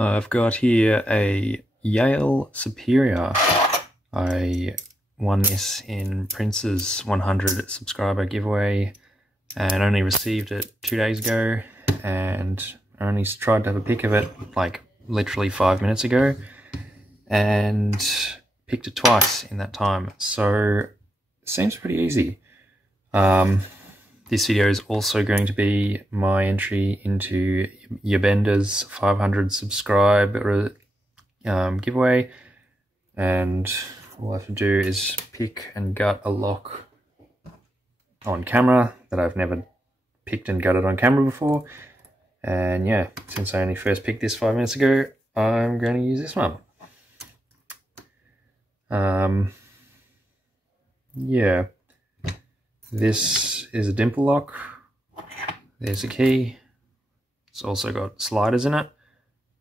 I've got here a Yale Superior. I won this in Prince's 100 subscriber giveaway and only received it 2 days ago, and I only tried to have a pick of it like literally 5 minutes ago and picked it twice in that time, so it seems pretty easy. This video is also going to be my entry into Yabenda's 500 subscriber giveaway, and all I have to do is pick and gut a lock on camera that I've never picked and gutted on camera before. And yeah, since I only first picked this 5 minutes ago, I'm going to use this one. Yeah, this is a dimple lock. There's a key. It's also got sliders in it,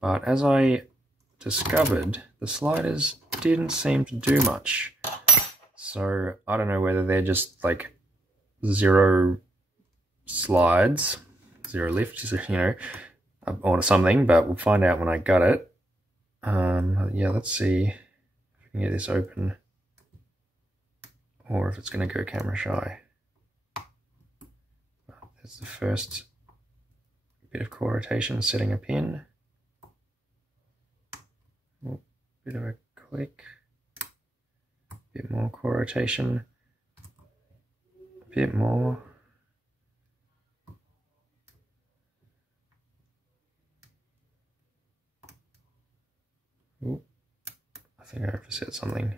but as I discovered, the sliders didn't seem to do much. So I don't know whether they're just like zero slides, zero lift, you know, or something, but we'll find out when I gut it. Yeah, let's see if we can get this open, or if it's going to go camera shy. There's the first bit of core rotation, setting a pin. Oh, bit of a click. Bit more core rotation. A bit more. Ooh, I think I overset something.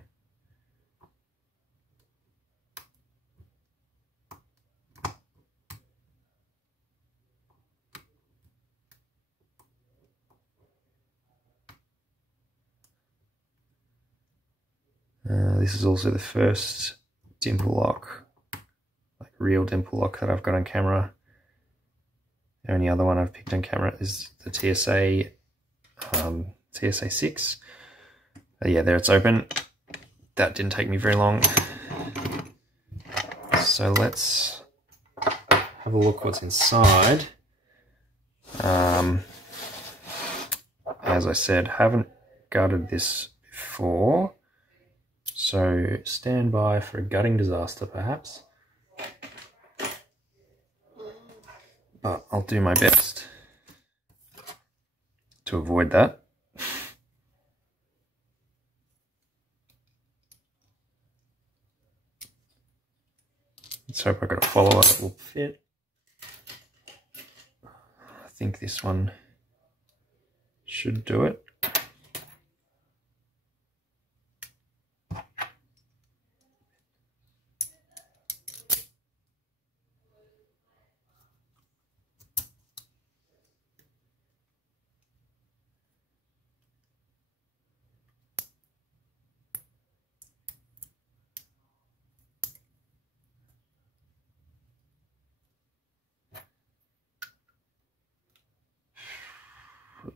This is also the first dimple lock, like real dimple lock, that I've got on camera. The only other one I've picked on camera is the TSA 6. Yeah, there it's open. That didn't take me very long. So let's have a look what's inside. As I said, haven't gutted this before, so stand by for a gutting disaster perhaps, but I'll do my best to avoid that. Let's hope I've got a follower that will fit. I think this one should do it.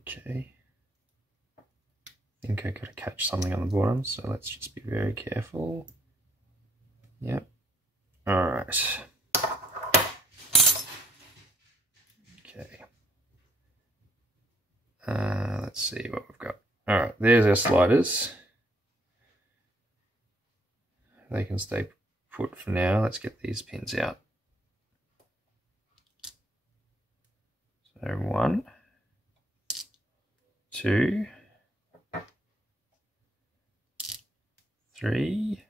Okay, I think I got to catch something on the bottom, so let's just be very careful. Yep. All right. Okay. Let's see what we've got. All right, there's our sliders. They can stay put for now. Let's get these pins out. So 1, 2, 3,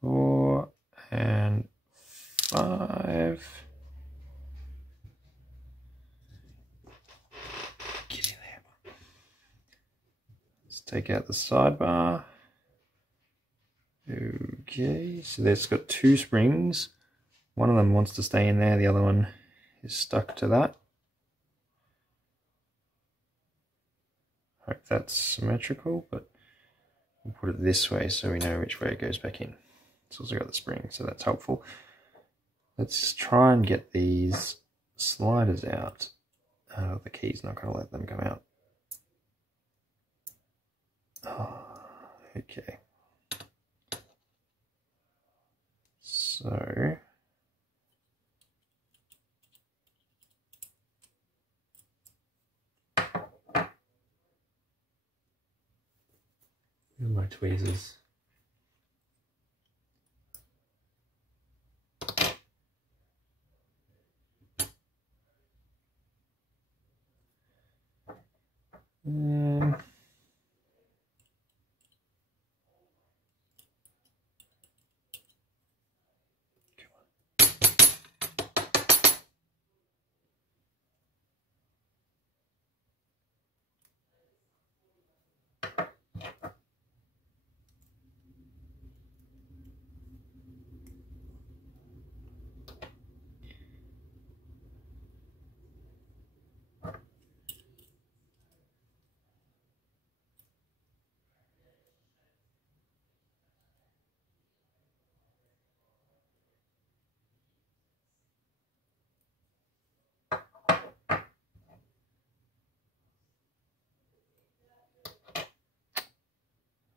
4, and 5. Get in there. Let's take out the sidebar. Okay, so that's got 2 springs. One of them wants to stay in there, the other one is stuck to that. Hope that's symmetrical, but we'll put it this way so we know which way it goes back in. It's also got the spring, so that's helpful. Let's try and get these sliders out. The key's not going to let them come out. Oh, okay. So And my tweezers.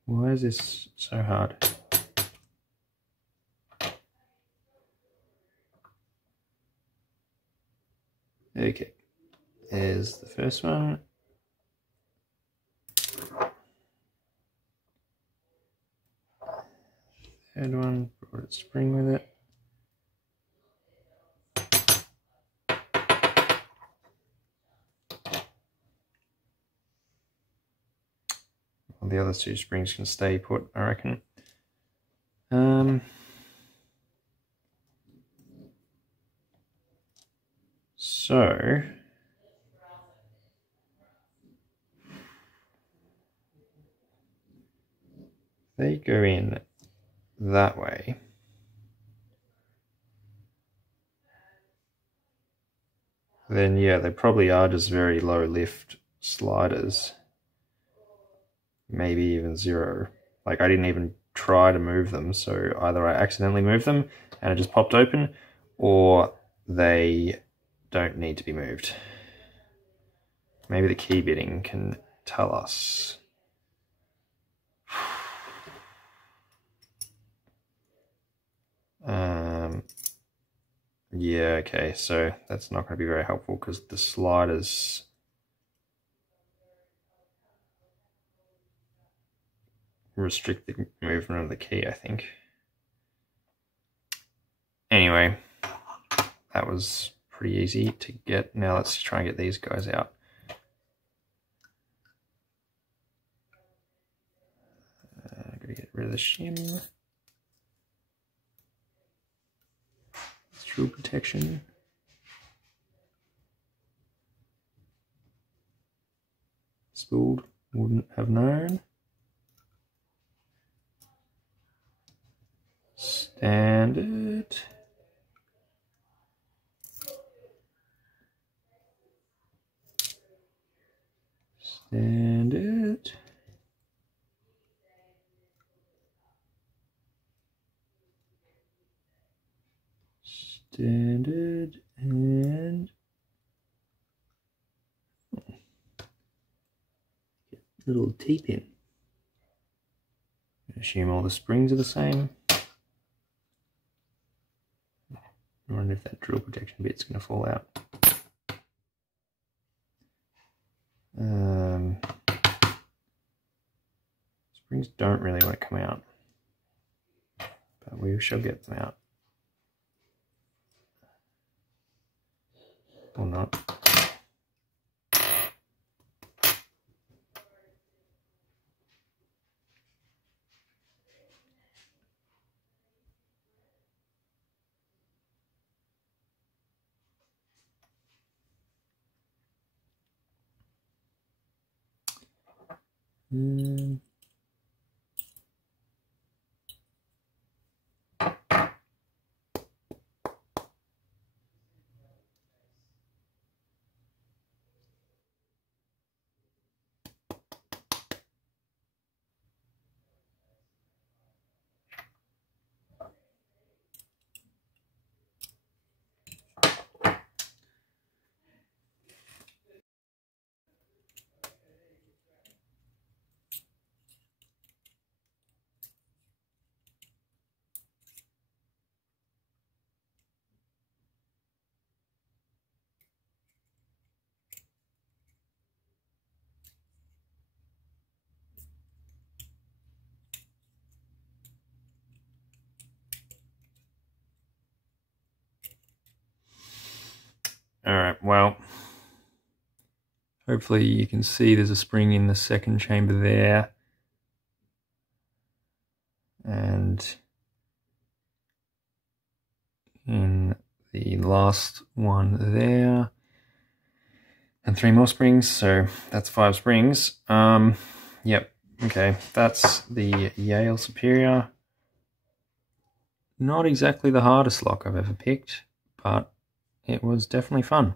Why is this so hard? Okay, there's the first one. Third one, brought a spring with it. Well, the other two springs can stay put, I reckon. So they go in that way. Then yeah, they probably are just very low lift sliders. Maybe even zero. Like I didn't even try to move them, so either I accidentally moved them and it just popped open, or they don't need to be moved. Maybe the key bitting can tell us. Yeah, okay, so that's not going to be very helpful because the sliders restrict the movement of the key, I think. Anyway, that was pretty easy to get. Now let's try and get these guys out. I'm going to get rid of the shim. Screw protection. Spooled, wouldn't have known. Standard. Standard. Standard and little T-pin. Assume all the springs are the same. I wonder if that drill protection bit's going to fall out. Springs don't really want to come out, but we shall get them out. Or not. Alright, well, hopefully you can see there's a spring in the second chamber there. And in the last one there. And 3 more springs, so that's 5 springs. Yep, okay, that's the Yale Superior. Not exactly the hardest lock I've ever picked, but it was definitely fun.